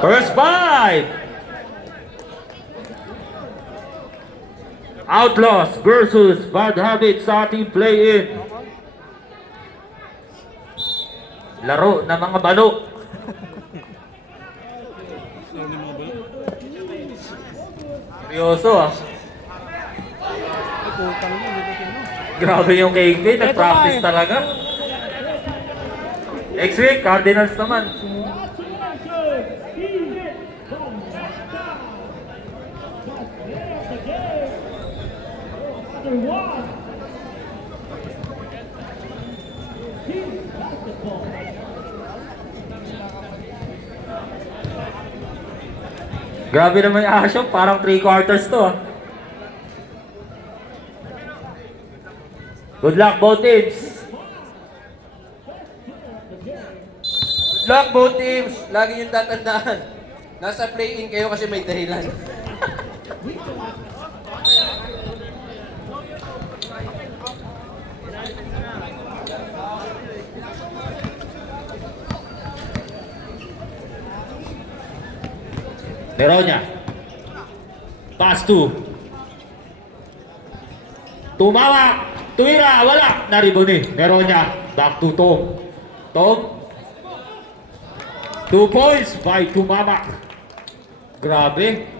First five. Outlaws versus Bad Habits sa ating play-in. Laro ng mga balo. Seryoso ah. Grabe yung KK, nag-practice talaga. Next week, Cardinals naman. Grabe naman yung Ashok, parang 3/4 to ah. Good luck both teams. Good luck both teams. Lagi yung tatandaan. Nasa play-in kayo kasi may dahilan. Neronya. Pass to. Tumawa. Tuwira. Wala. Naribon ni Neronya. Back to Tom. Tom. 2 points by Tumamak. Grabe.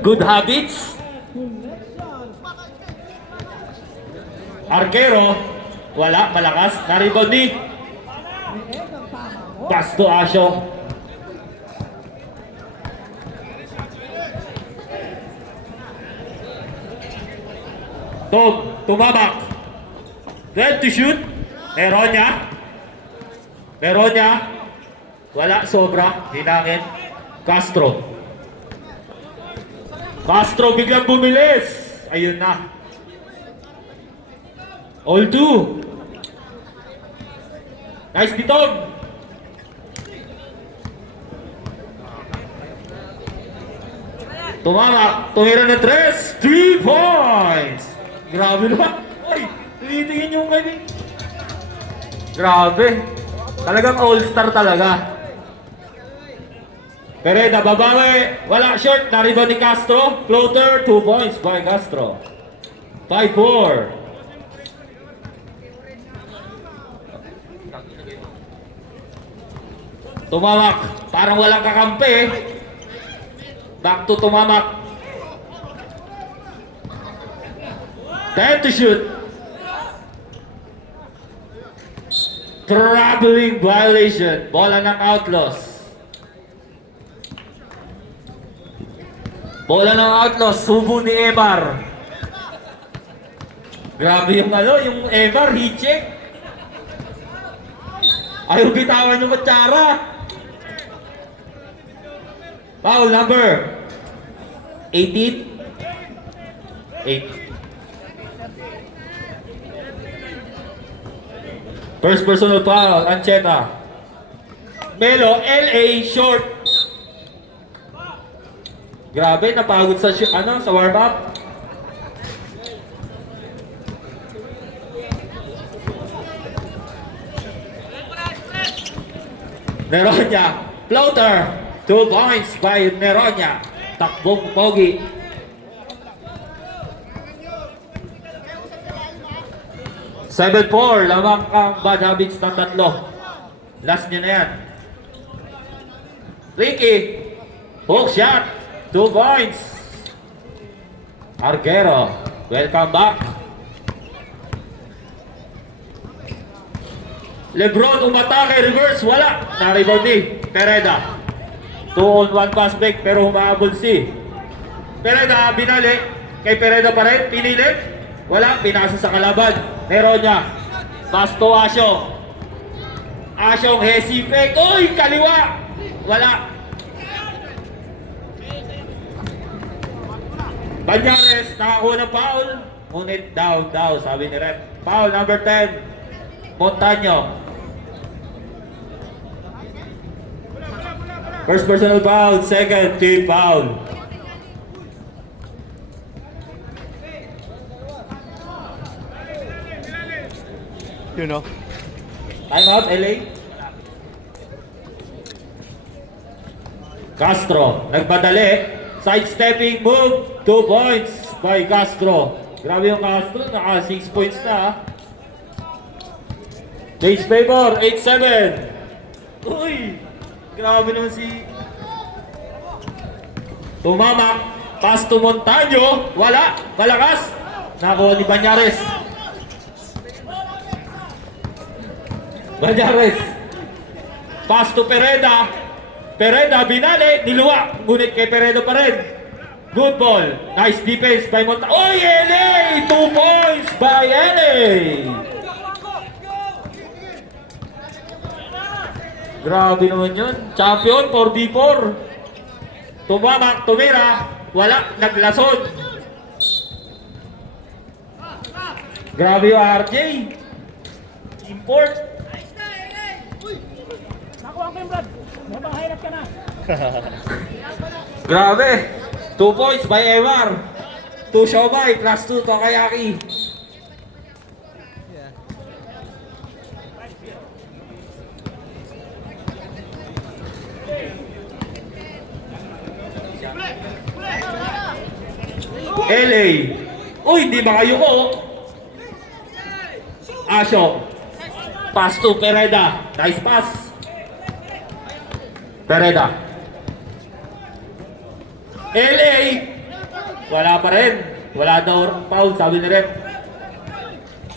Good habits. Arquero. Wala. Malakas. Naribon ni. Pass to Ashok. Tom, Tumamak. Ready to shoot. Neronya. Neronya. Wala, sobra. Hinangin. Castro. Castro biglang bumilis. Ayun na. All two. Nice ditog. Tumamak. Tumira ng 3. 3 points. Grabe naman. Ay, tinitingin yung kanya. Grabe. Talagang all-star talaga. Pereda, babawi. Wala, short. Nariba ni Castro. Floater, 2 points by Castro. 5-4. Tumamak. Parang walang kakampi. Back to Tumamak. 10 to shoot. Traveling violation. Bola ng Outlaws. Bola ng Outlaws. Subo ni Emar. Grabe yung yung Emar, heat check. Ayaw bitawan yung kutsara. Foul number 18. 8. First personal foul, Ancheta. Melo, LA, short. Grabe, napagod sa sa warm up. Neronya, floater. 2 points by Neronya. Takbong pogi. Seven 4, lamang ang Bad Habits ng 3. Last niya na yan. Ricky, hook shot, 2 points. Arquero, welcome back. Lebron umatake, reverse, wala. Na-rebound ni Pereda. 2-on-1 pass back pero humahabol si Pereda, binali. Kay Pereda pa rin, pinilit. Wala, pinasa sa kalaban. Neronya, pass to Asyong. Asyong, hesi fake. Uy, kaliwa. Wala. Banyares, nakakuha ng foul. Ngunit daw, sabi ni Rep. Foul number 10. Montaño. First personal foul, second team foul. You know? Time out, LA. Castro, nagpadali. Sidestepping move. 2 points by Castro. Grabe yung Castro, naka 6 points na. Change favor, 8-7. Uy! Grabe naman si... Tumamak. Pass to Montaño. Wala. Malakas. Nakuha ni Banyares. Banyares. Pass to Pereda. Pereda, binali. Niluwa. Ngunit kay Pereda pa rin. Good ball. Nice defense by Montaño. Oy, LA! 2 points by LA! Grabe naman yun. Champion 4v4. Tumamak, tumira. Wala, naglason. Grabe yung RJ. Import. Nakuha ko yung Brad. Mabang hirap ka na. Grabe. 2 points by Emar. 2 Shomai plus 2 Takayaki. LA. Uy, di ba kayo ko? Asyo. Pass to Pereda. Nice pass. Pereda. LA. Wala pa rin. Wala daw foul, sabi ni Rep.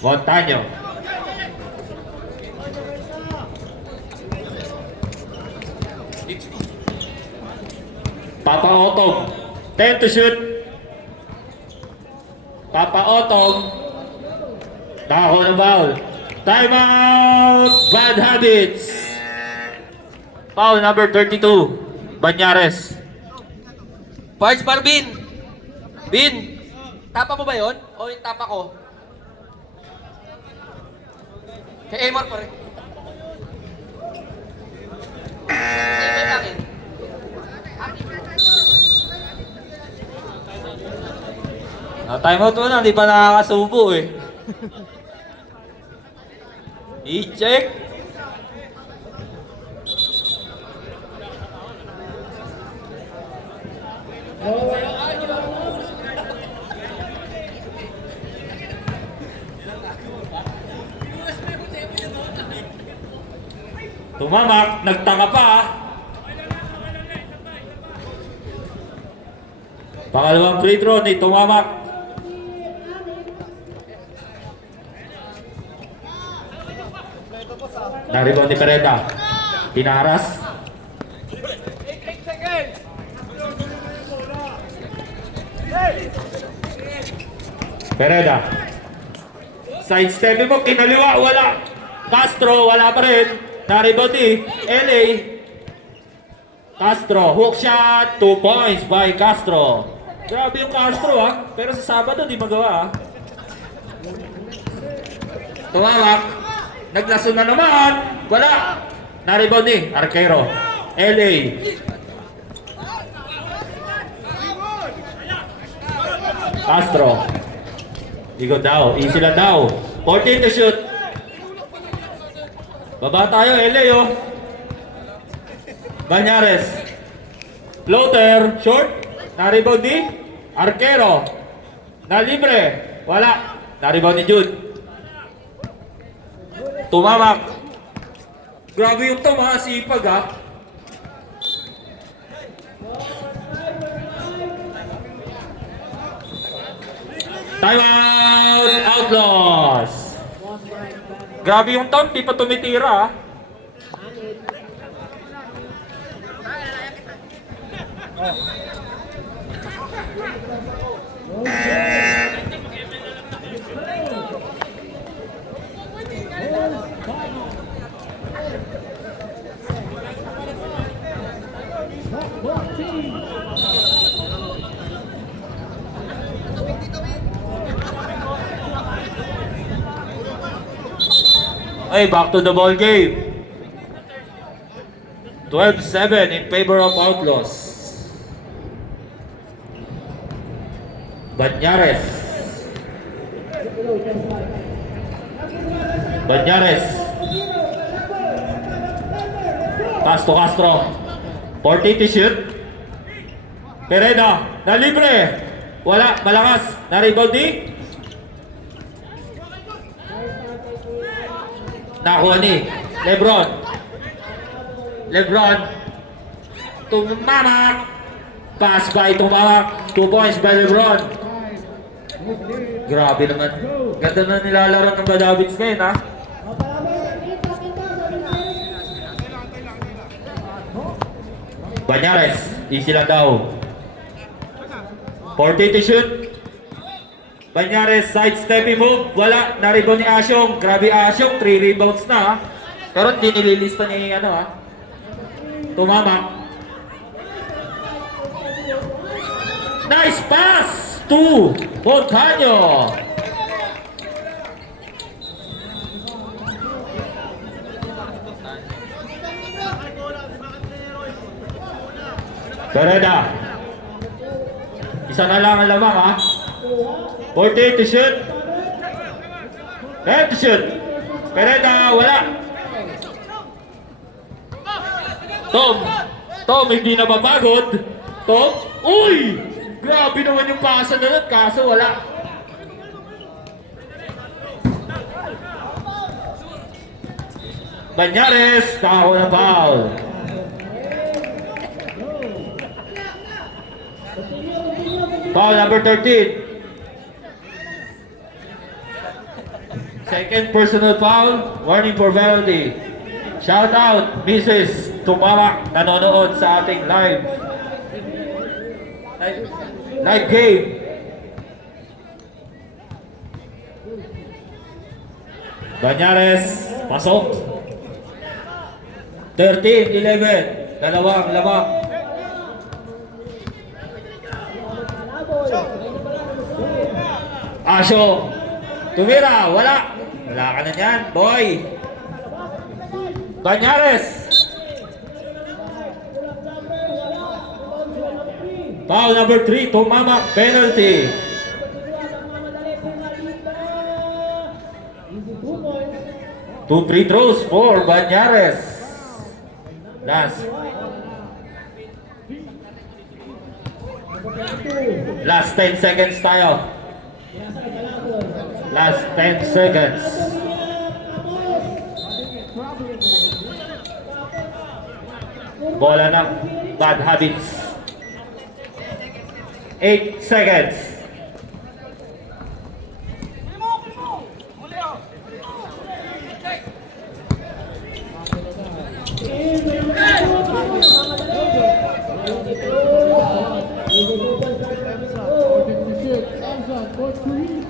Montaño. Papa Otong. 10 to shoot. Papa Otong. Nakakuha ng foul. Time out! Bad habits. Foul number 32. Banyares. Parts par Bin. Bin, tapa mo ba yun? O yung tapa ko? Kay Emar pa rin. May akin. Time out mo na, di pa nakakasubo eh. I-check. Tumamak, nagtaka pa. Pangalawang free throw ni Tumamak. Naribon ni Pereda. Pinaras. Pereda. Side step mo, kinaliwa, wala. Castro, wala pa rin. Naribon ni LA. Castro, hook shot, 2 points by Castro. Grabe yung Castro ah. Pero sa Sabado di magawa ah. Tumawak. Naglaso na naman. Wala. Naribon ni Arquero. LA. Castro. Igo daw. Easy lang daw. 14 to shoot. Baba tayo, LA oh. Banyares. Floater. Short. Naribon ni Arquero. Na libre. Wala. Naribon ni Jude. Tumamak. Grabe yung tama, sipag ha. Time out! Outlaws! Grabe yung Tom, di pa tumitira ha. Hey, back to the ball game. 12-7 in favor of Outlaws. Banyares. Banyares. Pass to Castro. 40 to shoot. Pereda, na libre. Wala, malakas. Na-rebound ni. Nakuha ni Lebron. Lebron. Tumamak. Pass by tumamak. 2 points by Lebron. Grabe naman. Ganda na nilalaro ng Badabits ngayon, ha? Banyares, easy lang daw. 40 to shoot. Banyares, sidestepping move. Wala, na-rebound ni Asyong. Grabe Asyong, 3 rebounds na, ha? Pero hindi nililista ni, ano, ha? Tumamak. Nice pass to Montaño. Pereda. Isa na lang ang lamang, ha? 48 to shoot. 10 to shoot. Pereda, wala. Tom, hindi na mapagod. Tom, uy! Grabe naman yung pasa na nun, kaso wala. Banyares, tako na foul. Foul number 13. Second personal foul, warning for penalty. Shout out, Mrs. Tumamak, nanonood sa ating live game. Banyares, pasok. 13-11, dalawang lamang. Asyong, tumira, wala. Wala ka na dyan, boy. Banyares. Foul number 3, Tumamak, penalty. Two free throws for Banyares. Last 10 seconds tayo. Last 10 seconds. Bola ng bad habits. 8 seconds.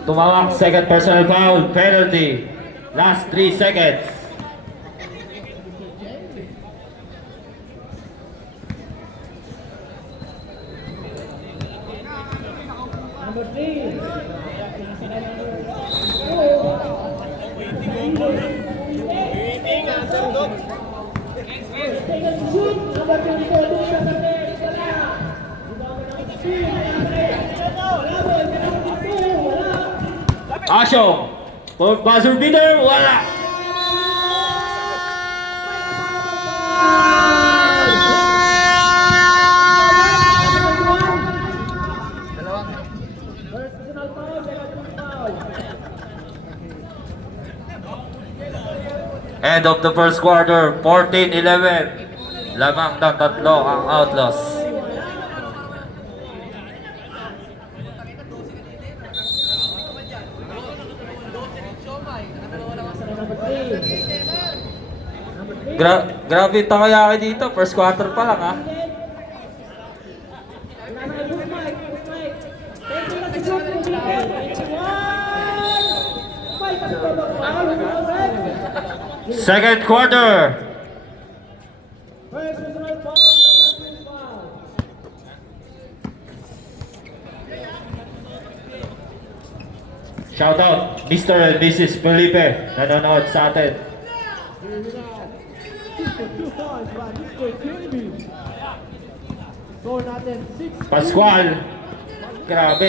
Tumawak, second personal foul, penalty. Last 3 seconds. Asyong, for buzzer beater, wala. End of the first quarter, 14-11. Lamang ng tatlo ang Outlaws. Grabe takayaki dito, first quarter pa lang, ha? Second quarter. Shout out Mr. and Mrs. Felipe, nanonood sa atin. Pascual, grabe,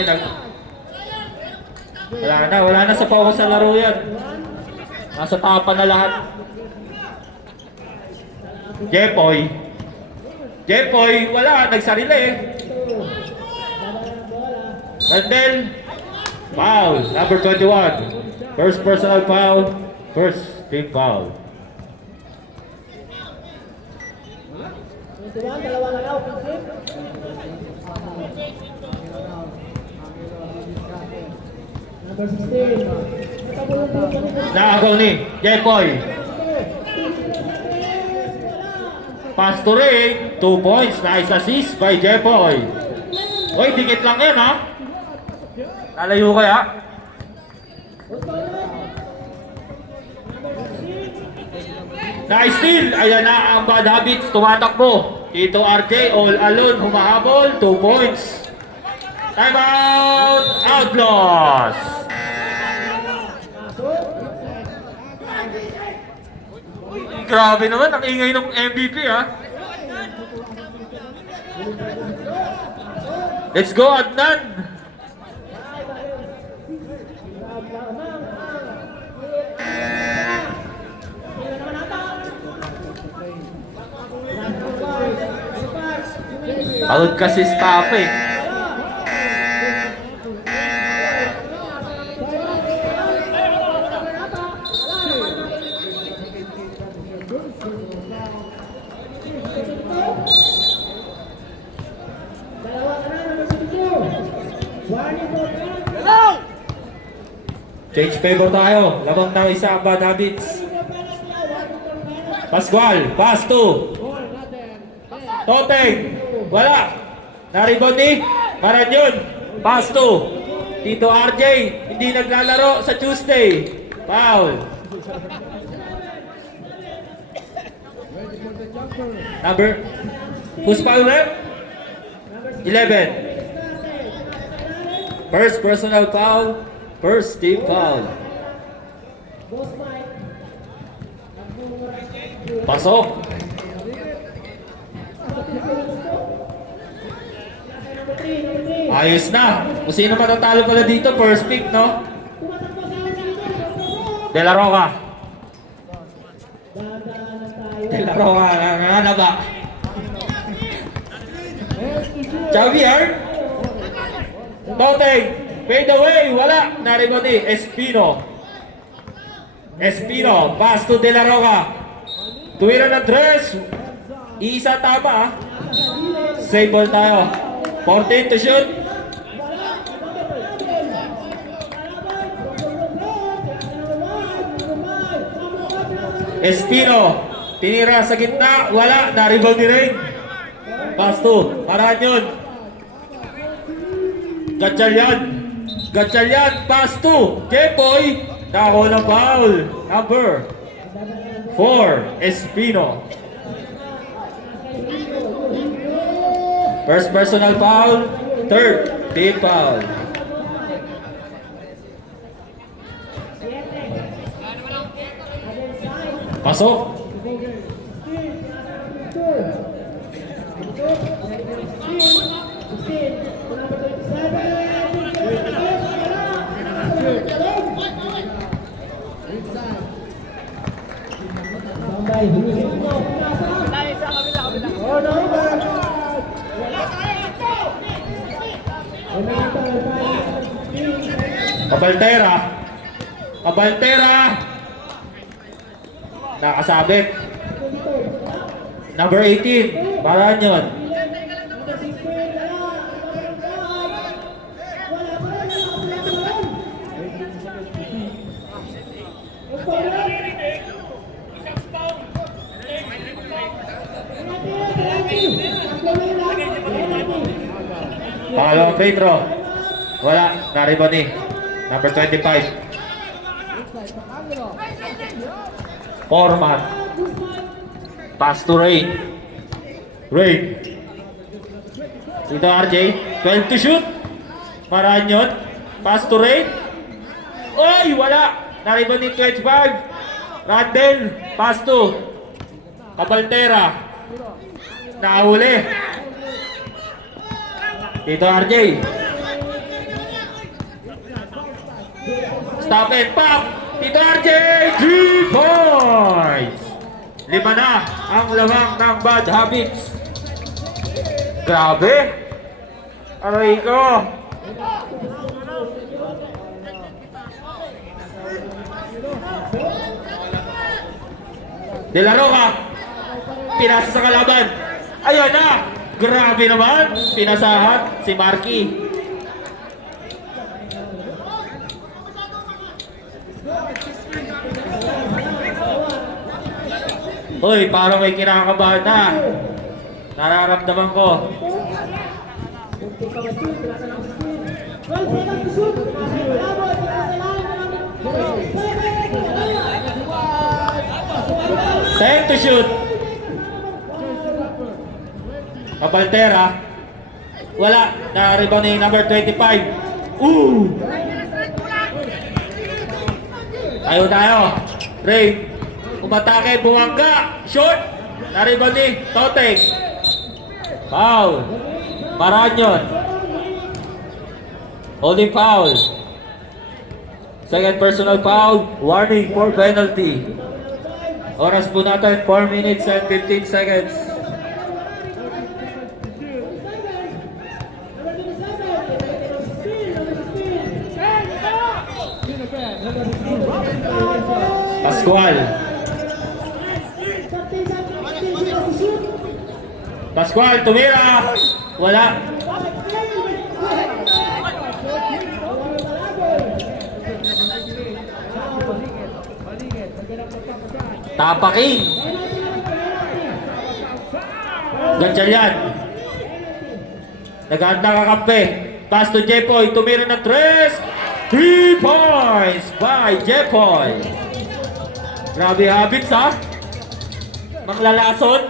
wala na sa focus sa laro yan. Nasa tapa na lahat. Jepoy. Jepoy, wala. Nagsarili eh. And then, foul. Number 21. First personal foul. First team foul. Dalawa na lang, offensive. Number 16. Nakagaw ni Jepoy. Pass to Ray. 2 points. Nice assist by Jepoy. Uy, dikit lang yan ha. Nalayo kaya? Nice steal. Ayan na ang bad habits. Tumatakbo. Tito RJ all alone. Humahabol. 2 points. Time out. Outlaws. Grabe naman. Ang ingay ng MVP ha. Let's go Adnan. Out kasi stop eh. Change favor tayo. Labang na isa ang bad habits. Pascual, pass to Toteng. Wala. Na-rebound ni Maranyon. Pass to Tito RJ. Hindi naglalaro sa Tuesday. Foul. Number who's foul rep? 11. First personal foul. First team foul. Pasok. Ayos na. Kung sino matatalo pala dito, first pick, no? De La Roca. De La Roca, ano ba? Xavier. Toteng. Fade away. Wala. Na-rebound ni Espino. Espino. Pass to De La Roca. Tuwira ng dress. Isa tama. Save ball tayo. 14 to shoot. Espino. Tinira sa gitna. Wala. Na-rebound ni Rain. Pass to Maranyon. Gatchalian. Gatchalian. Pass to Jepoy. Nako ng foul. Number 4. Espino. First personal foul. Third team foul. Pasok. Kabaltera. Kabaltera. Nakasabit. Number 18. Maranyon. Pangalawang free throw. Wala. Na-rebound ni number 25. Forman. Pass to Ray. Ray. Dito RJ. 12 to shoot. Maranyon. Pass to Ray. Oy! Wala. Na-rebound ni 25. Randall. Pass to Cabaltera. Nahuli. Dito RJ. Stop and pop. Tito RJ, 3 points! 5 na ang lamang ng bad habits. Grabe! Aray ko! De La Roca, pinasa sa kalaban. Ayan na! Grabe naman! Pinasahan si Marky. Hoy, parang may kinakabahan na. Nararamdaman ko. 10 to shoot. Kapaltera. Wala. Na-rebound ni number 25. Ooh! Tayo. Ray. Umatake. Buwangga. Short. Na-rebound ni Toteng. Foul. Maranyon. Holding foul. Second personal foul. Warning for penalty. Oras po natin, 4 minutes and 15 seconds. Pascual. Pascual, tumira. Wala. Tapaking. Gatchalian. Naghahanda ka kampe. Pass to Jepoy. Tumira ng 3 points by Jepoy. Grabe habits ha. Manglalason.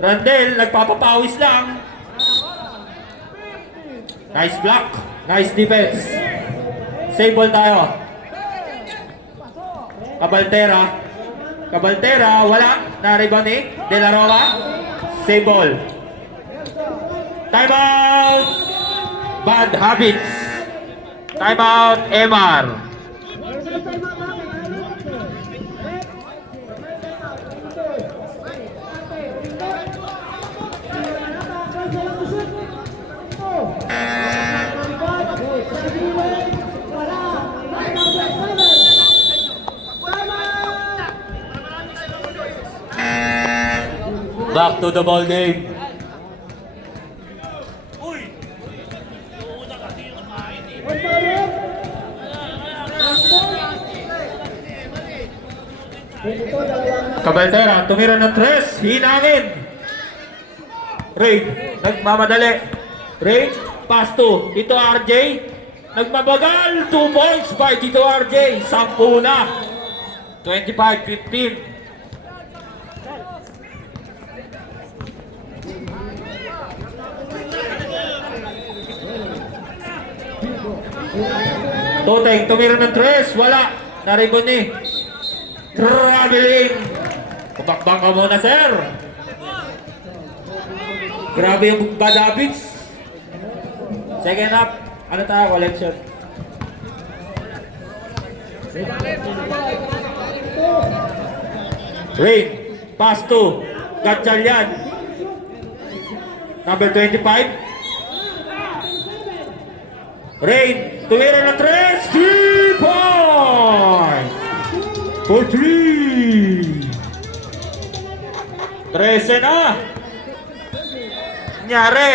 Randel, nagpapapawis lang. Nice block. Nice defense. Save ball tayo. Cabaltera, wala. Na-rebound ni De La Roca. Save ball. Timeout. Bad habits. Timeout, MR. Back to the ball game. Cabaltera, tumira ng 3. Hinangin. Raid, nagmamadali. Raid, pass to Tito RJ. Nagmabagal. 2 points by Tito RJ. 10 na. 25-15. Toteng, tumira ng 3. Wala. Na-rebound ni Traveling. Kumakbang ka muna, sir. Grabe yung bad habits. Second up. Ano tayo? Collection. Rain. Pass to Gatchalian. Number 25. Rain. Tumira ng 3. 3 points. For 3. 13 na. Nyari.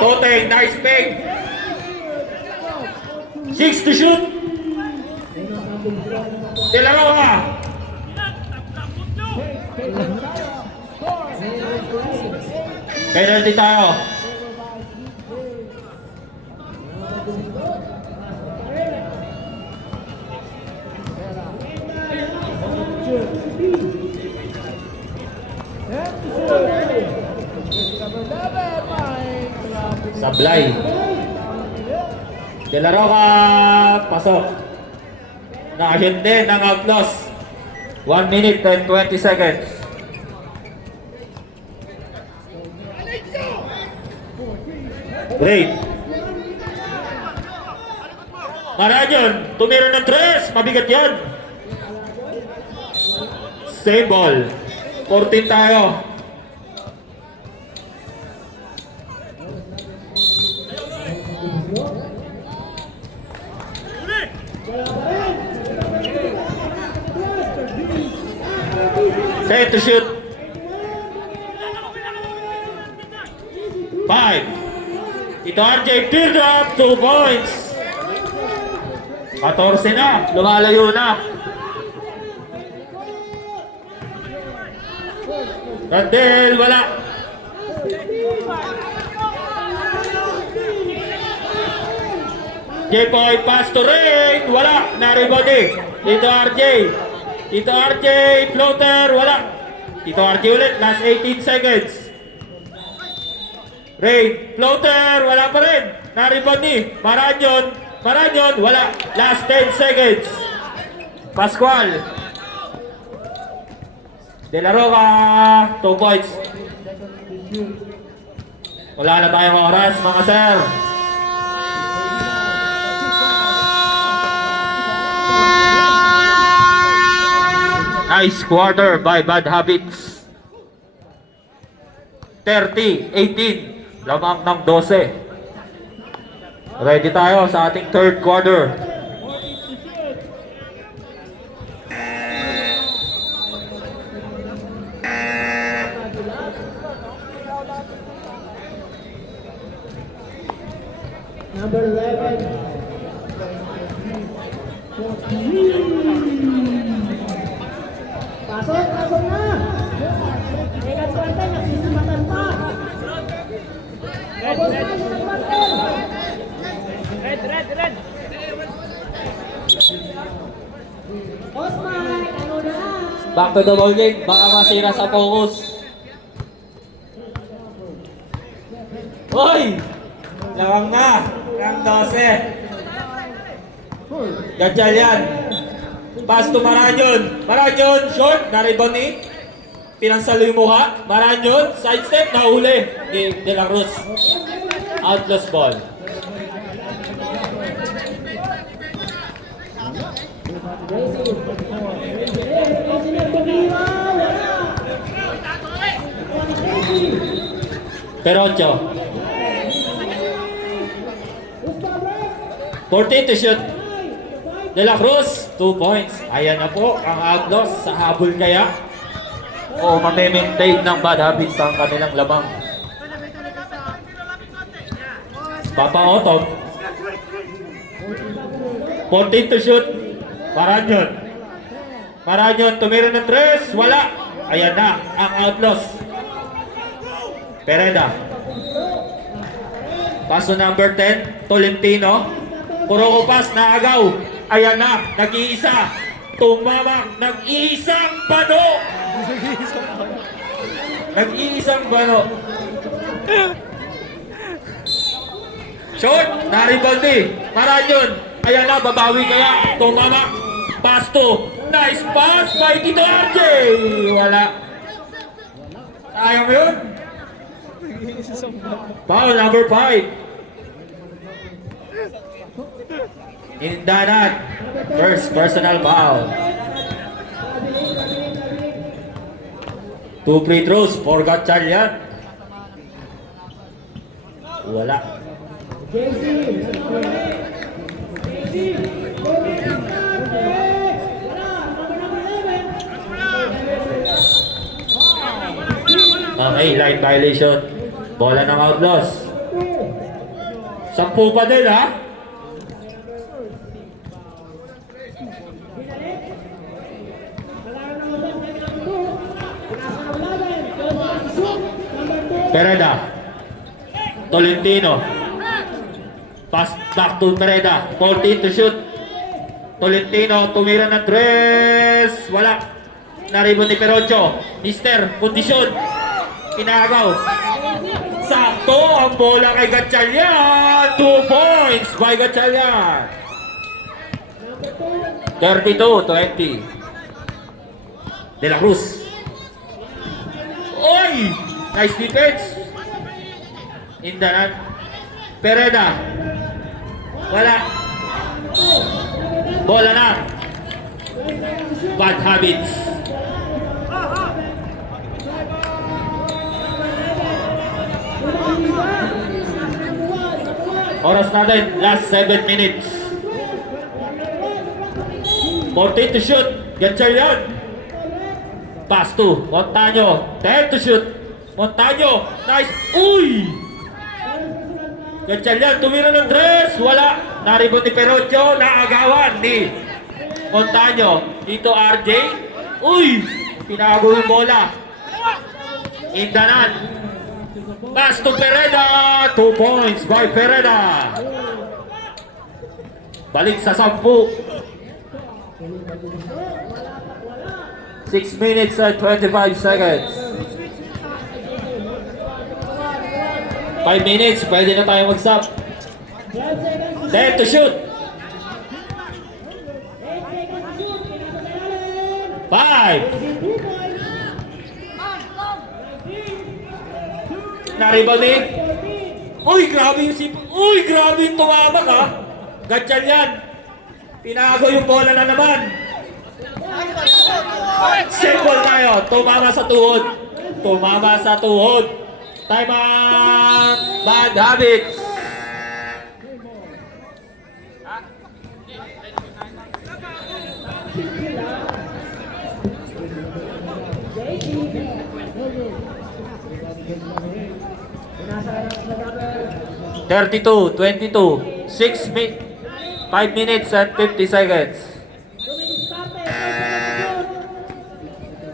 Toteng, nice pick. 6 to shoot. De La Roca. Penalty tayo. Sablay. De La Roca, pasok. Nakahit din ng Outlaws. 1 minute and 20 seconds. Great. Maranyon, tumira ng 3. Mabigat yan. Same ball. 14 tayo. Set to shoot. 5. Ito RJ, teardrop, 2 points. 14 na, lumalayo na. Randel, wala. J-Boy, pass to Rain, wala. Naribody. Dito RJ. Dito RJ, floater, wala. Dito RJ ulit, last 18 seconds. Rain, floater, wala pa rin. Naribody. Maranyon, wala. Last 10 seconds. Pascual. De La Roca, 2 points. Wala na tayong oras, mga sir. Nice quarter by Bad Habits. 30-18. Lamang ng 12. Ready tayo sa ating third quarter. Number 11. Pasok na! Negat kwarte, nagsisimatan pa! Obos na, negat kwarte! Red! Osman, ano na? Back to the ball game. Baka masira sa focus. Hoy! Lawang na! Rang 12. Gajal yan. Pass to Maranyon. Maranyon, short. Naribon ni. Pinansalo yung mukha. Maranyon, sidestep. Nahuli. De La Cruz. Outlaws ball. Perocho. 14 to shoot. De La Cruz, 2 points. Ayan na po ang Outlaws sa habol kaya. O mame-maintain ng Bad Habits ang kanilang labang. Papa Otom. 14 to shoot. Maranyon, tumira ng 3. Wala. Ayan na ang Outlaws. Pereda. Paso number 10, Tolentino. Puro pass na agaw. Ayan na, nag-iisa. Tumamak, nag-iisang bano. Nag-iisang bano. Short, na-rebound eh. Maranyon. Ayan na, babawi kaya. Tumamak. Pass to. Nice pass by Tito RJ. Wala. Sayang mo yun. Foul number 5. Indanat. First personal foul. 2 free throws for Gatchalian. Wala. Okay, line violation. Bola ng Outlaws. 10 pa din ha. Pereda. Tolentino. Pass back to Pereda. 14 to shoot. Tolentino tumira ng 3. Wala. Naribon ni Perocho. Mister, kondisyon. Pinagaw. Sakto ang bola kay Gatchalian. 2 points by Gatchalian. 32-20. De La Cruz. Oy! Nice defense. Indanat. Pereda. Wala. Bola na. Bad habits. Oras natin, last 7 minutes. 14 to shoot. Ganyan yan. Pass to Montaño. 10 to shoot. Montaño. Nice. Uy! Ganyan yan. Tumira ng dress. Wala. Naribot ni Perocho. Naagawan ni Montaño. Dito RJ. Uy! Pinago yung bola. Indanan. Pass to Pereda. 2 points by Pereda. Balik sa 10. 6 minutes and 25 seconds. 5 minutes, pwede na tayo mag-stop. 10 to shoot. 5. Naribon ni. Uy, grabe yung sip. Uy, grabe yung tumamak ha. Ganyan yan. Pinago yung bola na naman. Simple tayo. Tumama sa tuhod. Tumama sa tuhod. Time out. Bad habits. (32, 22, 5 minutes and 50 seconds.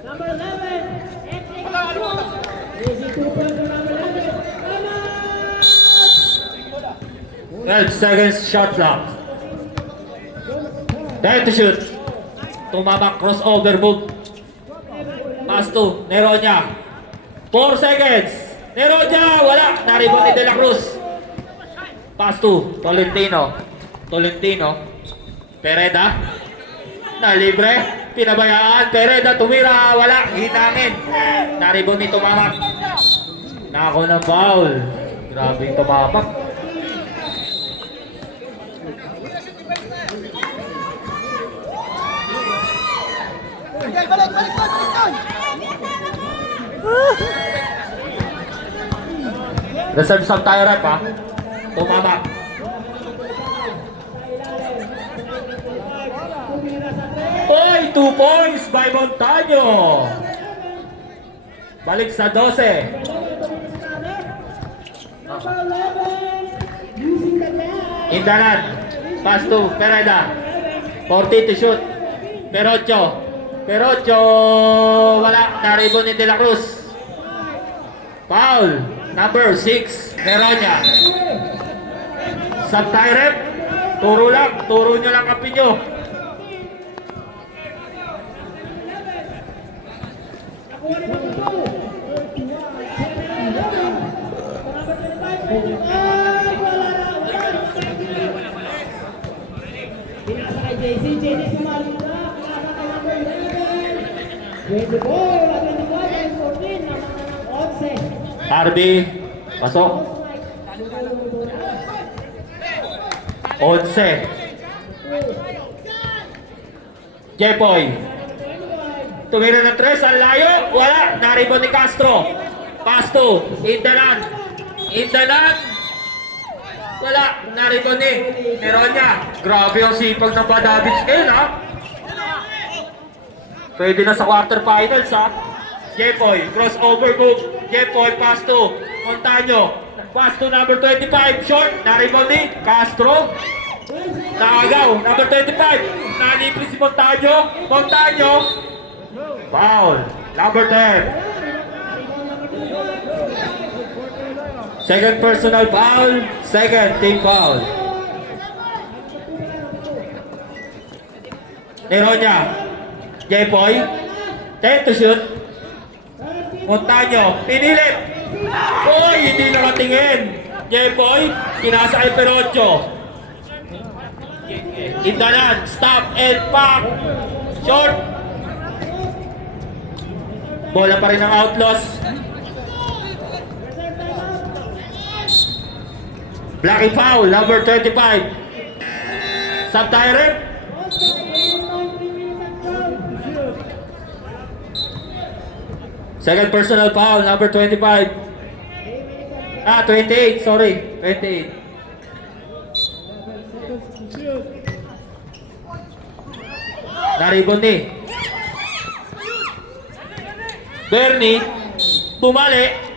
Number 11, easy 2 points for number 11. Come on! 12 seconds shot clock. 10 to shoot. Tumama crossover move. Pass to Neronia. 4 seconds. Neronia, wala. Naribot ni De La Cruz. Pass to Tolentino. Pereda. Na libre. Pinabayaan. Pereda tumira. Wala. Hinangin. Naribot ni Tumamak. Nako ng foul. Grabe yung Tumamak. Reserve sub tayo rep ha. Tumamak. Oy, 2 points by Montaño. Balik sa 12. Number 11, using the net. Indanan. Pass to Pereda. 40 to shoot. Perocho. Wala. Naribon ni De La Cruz. Foul. Number 6. Neronia. Sub tayo rep. Turo nyo lang kapi nyo. Pinasa kay JC sumali na. Pinasa kay number 11. 24, 25, 14, naman na ng 11. Harvey. Pasok. 11. Jepoy. Tumira ng 3. Ang layo. Wala. Naribon ni Castro. Pass to Indanan. Wala. Naribon ni Neronia. Grabe ang sipag ng Bad Habits ngayon ha. Pwede na sa quarterfinals ha. Jepoy. Crossover move. Jepoy. Pass to Montaño. Pass to number 25. Short. Naribon ni Castro. Naagaw. Number 25. Nalipri si Montaño. Foul. Number 10. Second personal foul. Second team foul. Neronia. Jepoy. 10 to shoot. Montaño. Pinilit. Uy, hindi nakatingin. Jepoy. Pinasa kay Perocho. Indanan. Stop and pack. Short. Bola pa rin ng Outlaws. Blocking foul, number 25. Sub tayo rin. Second personal foul, number 25. 28, sorry. 28. Naribon ni Bernie. Bumali.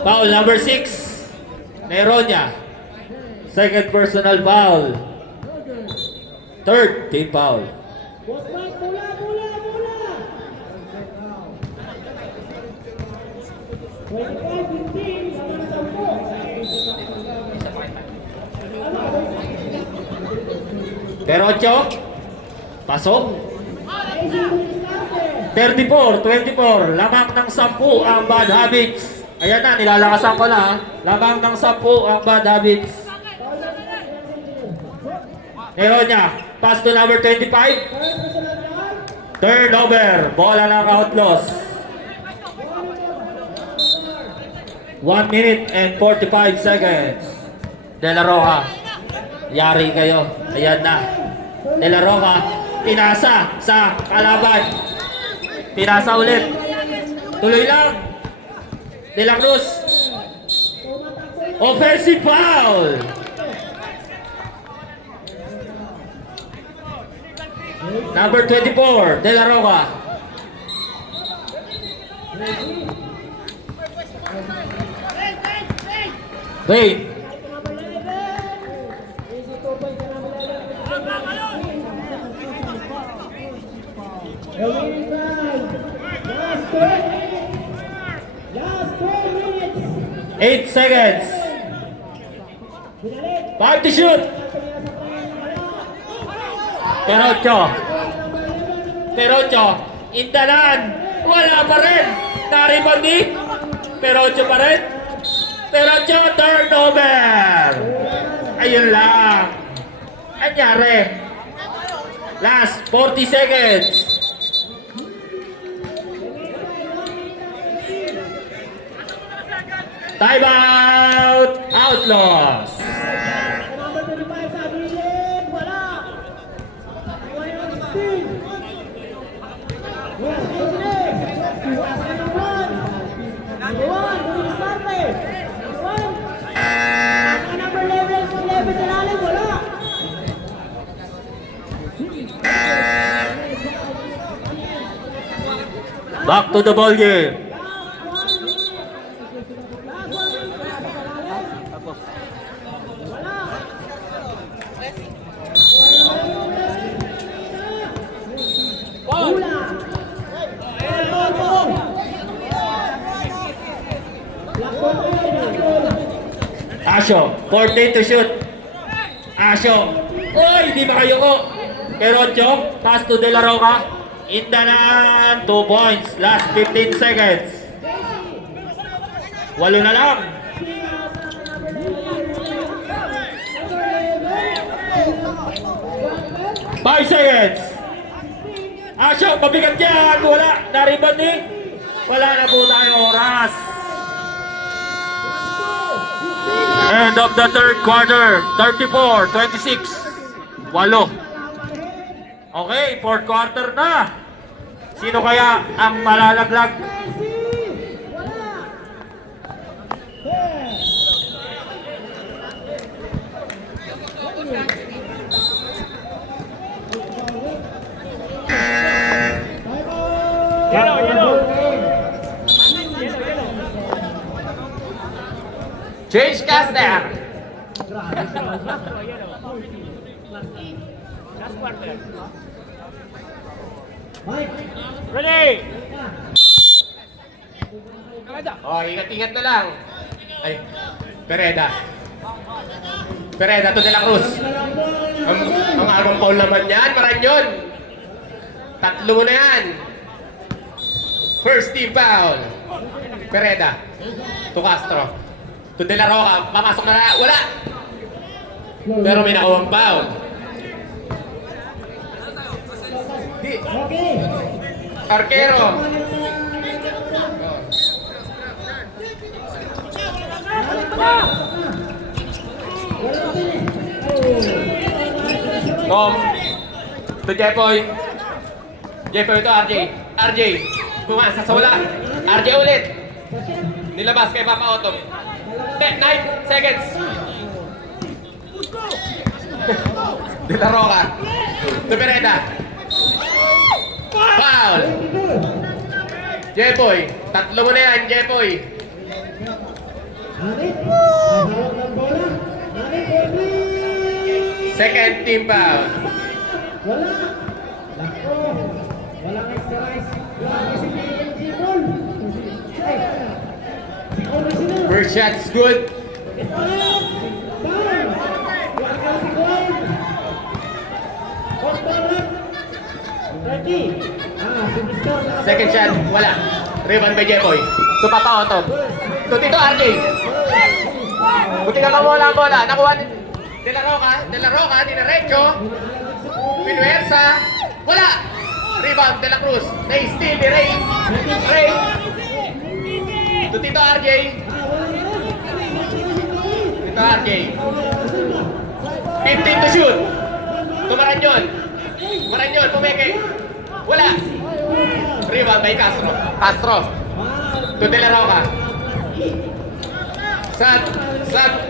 Foul number 6. Neronia. Second personal foul. Third team foul. Boss Mike, bola, bola, bola. 25-15, sama na 10. Pero 8. Pasok. 34-24. Lamang ng 10 ang bad habits. Ayan na, nilalakasan ko na. Lamang ng 10 ang bad habits. Neronia. Pass to number 25. Turnover. Bola ng Outlaws. 1 minute and 45 seconds. De La Roca. Yari kayo. Ayan na. De La Roca. Pinasa sa kalaban. Pinasa ulit. Tuloy lang. De La Cruz. Offensive foul. Number 24, De La Roca. Wait. Last 10 minutes. 8 seconds. 5 to shoot. Perocho. Perocho. Indalan. Wala pa rin. Naribon ni Perocho pa rin. Perocho, turnover. Ayun lang. Anyari. Last 40 seconds. Time out. Outlaws. Number 25 sa gilid, wala. 16. Yes, English. Iwas ka ng 1. Number 1, Luis Marte. Number 1. Number 11 sa lalim, wala. Back to the ball game. Asyo, 14 to shoot. Asyo. Oy, di ba kayo ko? Perocho, pass to De La Roca. Indanan, 2 points. Last 15 seconds. 8 na lang. 5 seconds. Asyo, mabigat yan. Wala. Nariban ni. Wala na po tayong oras. End of the third quarter. 34-26. 8. Okay, fourth quarter na. Sino kaya ang malalaglag? Change caster. Ready! Oh, ingat-ingat na lang. Ay, Pereda. Pereda to De La Cruz. Ang agong foul naman yan, Maranyon. 3 mo na yan. First team foul. Pereda. To Castro. To De La Roca. Papasok na. Wala. Pero may nakawang foul. Okay. Arquero. Tom. To Jepoy. Jepoy to RJ. RJ. Pumasa sa wala. RJ ulit. Nilabas kay Papa Otto. 9 seconds. De La Roca. To Pereda. Foul. Jepoy. Tatlo mo na yan, Jepoy. Second team foul. Wala. Lako. Walang extra rice. Wala kasi Jipol. First shot's good. Second shot, wala. Rebound by Jepoy. To Papa Otto. To Tito RJ. Buti ka pa bola ang bola. Nakuha ni De La Roca, dinaretso. Pinuwersa. Wala. Rebound, De La Cruz. Na-steal ni Ray. To Tito RJ. Tito RJ. 15 to shoot. To Maranyon, pumeke. Wala. Rebound by Castro. To De La Roca. Sat.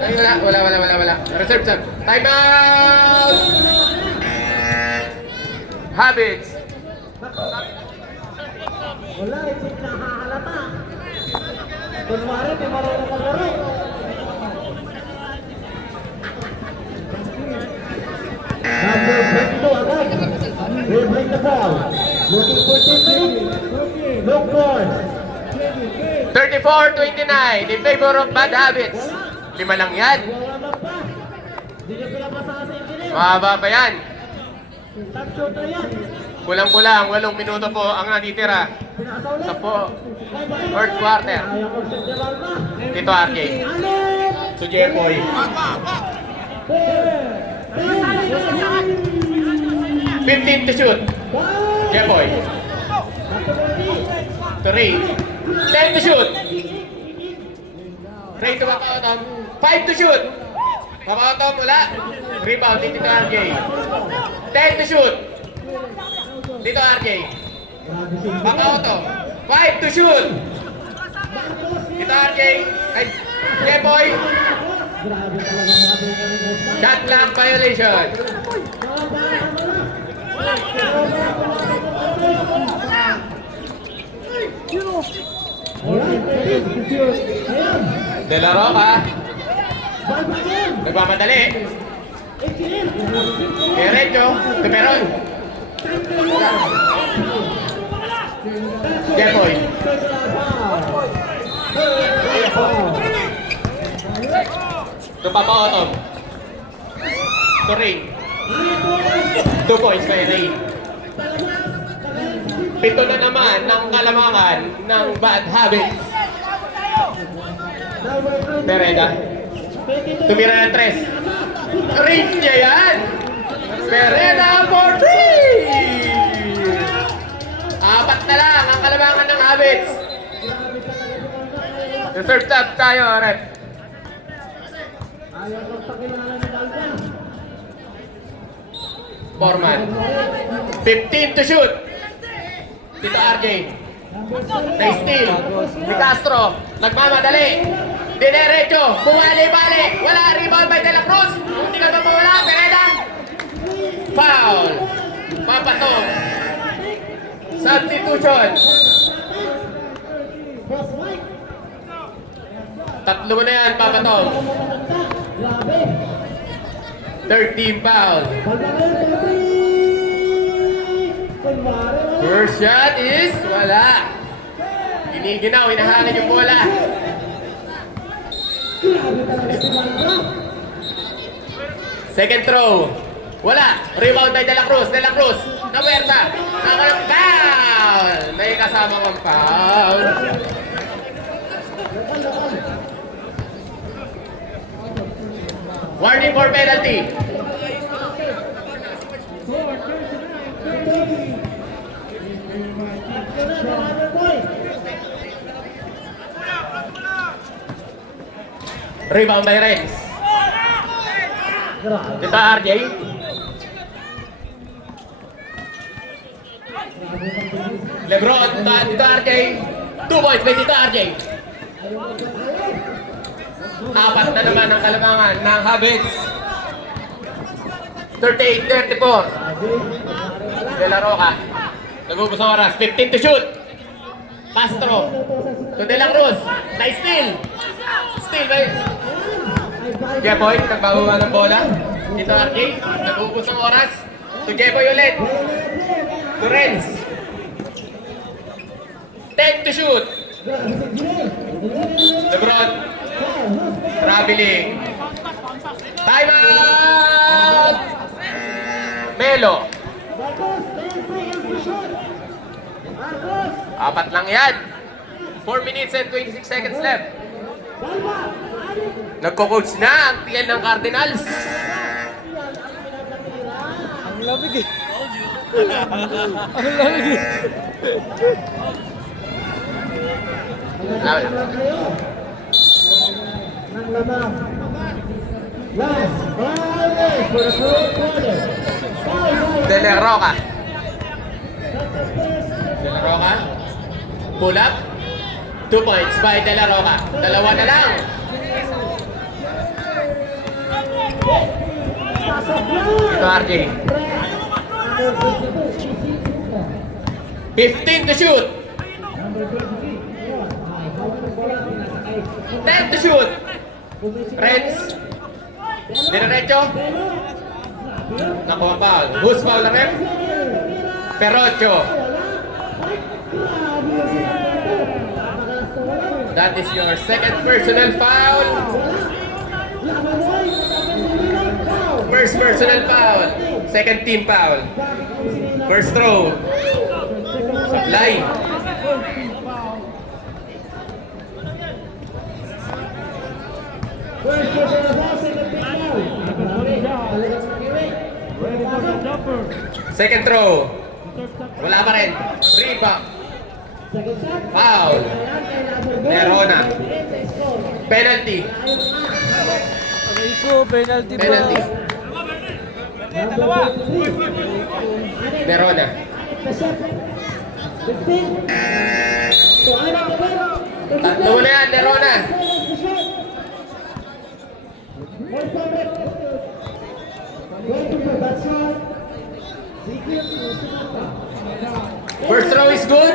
Ay, wala. Reserve sat. Time out! Habits. Wala, ipit na hahalata. Kunwari, may marunong maglaro. Number 22 agad. Will bring the ball. Looking for teammate. Look for. 34-29 in favor of bad habits. 5 lang yan. Wala pa. Hindi niya pinapasa sa engineer. Mahaba pa yan. Top shooter yan. Kulang-kulang, 8 minuto po ang natitira Pinasa ulit. sa fourth quarter. Ayaw ko sa Jebal na. Tito RJ. Alip! To Jepoy. 15 to shoot. Jepoy. To Ray. 10 to shoot. Ray to Papa Otom. 5 to shoot. Papa Otom, wala. Rebound, Tito RJ. 10 to shoot. Tito RJ. Papa Otom. 5 to shoot. Tito RJ. Ay, Jepoy. Shot clock violation. De La Roca. Nagmamadali. Derecho. Tumeron. Jepoy. To Papa Otom. To Ray. 2 points by Ray. 7 na naman ng kalamangan ng bad habits. Pereda. Tumira ng 3. Ring niya yan! Pereda for 3! 4 na lang ang kalamangan ng habits. Reserve top tayo, rep. Ayaw ko pakilala ni Dalton. Foreman. 15 to shoot. Tito RJ. Na-steal. Ni Castro. Nagmamadali. Dinerecho. Bumali-bali. Wala. Rebound by De La Cruz. Hindi ka ba mawala? Pereda. Foul. Papato. Substitution. Tatlo mo na yan, Papato. Third team foul. First shot is wala. Giniginaw, hinahangin yung bola. Second throw. Wala. Rebound by De La Cruz. De La Cruz. Nawersa. Nakalang foul. May kasama kang foul. Warning for penalty. Rebound by Renz. Dito RJ. Lebron, dito RJ. 2 points by dito RJ. Apat na naman ang kalamangan ng Habits. 38-34. De La Roca. Nag-ubos ang oras. 15 to shoot. Castro. To De La Cruz. Nice steal. Steal by Jeboy. Nagbabawa ng bola. Dito RJ. Nag-ubos ang oras. To Jeboy ulit. To Renz. 10 to shoot. Lebron. Traveling. Time out! Melo. Apat lang yan. 4 minutes and 26 seconds left. Nagko-coach na ang TL ng Cardinals. Ang lamig eh. Ang lamig eh. Ng lamang. Last 5 minutes for the third quarter. De La Roca. De La Roca. Pull up. 2 points by De La Roca. Dalawa na lang. Ito RJ. 15 to shoot. 10 to shoot. Renz. Diretso. Nakuha foul. Who's foul na ref? Perocho. That is your second personal foul. First personal foul. Second team foul. First throw. Supply. Second throw. Wala pa rin. Rebound. Foul. Nerona. Penalty. Aray ko, penalty ba? Penalty. Nerona. Tatlo mo na yan, Nerona. First throw is good.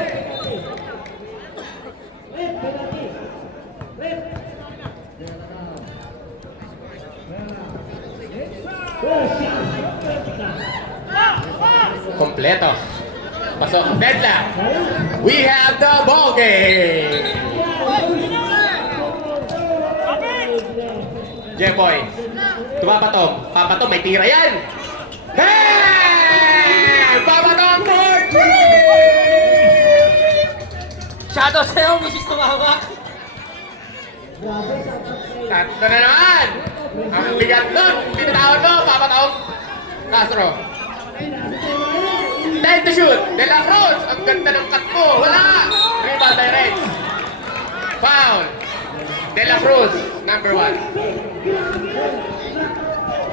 Kompleto. Pasok. Deadlock. We have the ball game. Jeboy. Tumapatong. Papatong. May tira yan. Hey! Papatong for 3! Shadow sa'yo, misis tumawak. Tatlo na naman. Ang bigat nun. Pinatawad mo. Papatong. Castro. 10 to shoot. De La Cruz. Ang ganda ng cut mo. Wala. Rebound by Renz. Foul. De La Cruz. Number 1.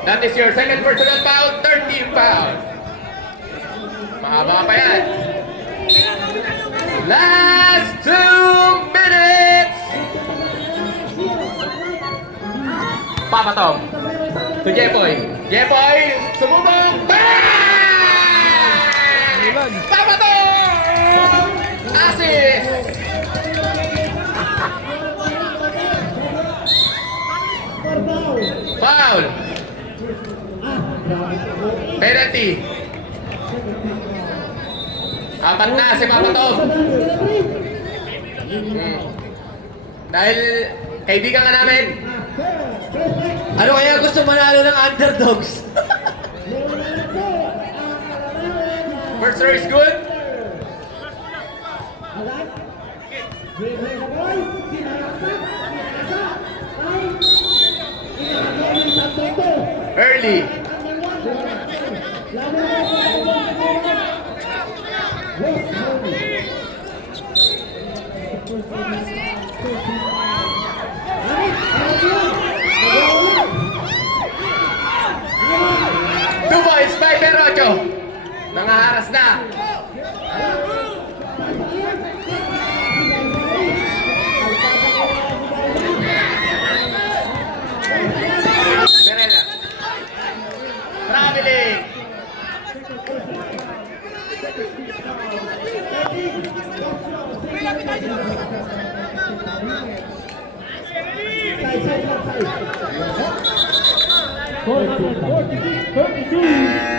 That is your second personal foul. Third team foul. Mahaba pa yan. Last 2 minutes. Papatong. To Jeboy. Jeboy. Sumubong. Bang! Papatong! Assist! Foul. Penalty. Apat na si Papatong. Dahil kaibigan ka namin. Ano kaya gusto manalo ng underdogs? First throw is good. Early. Last na. Pereda. Traveling.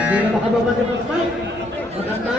Hindi na makababa sa Mike. Maganda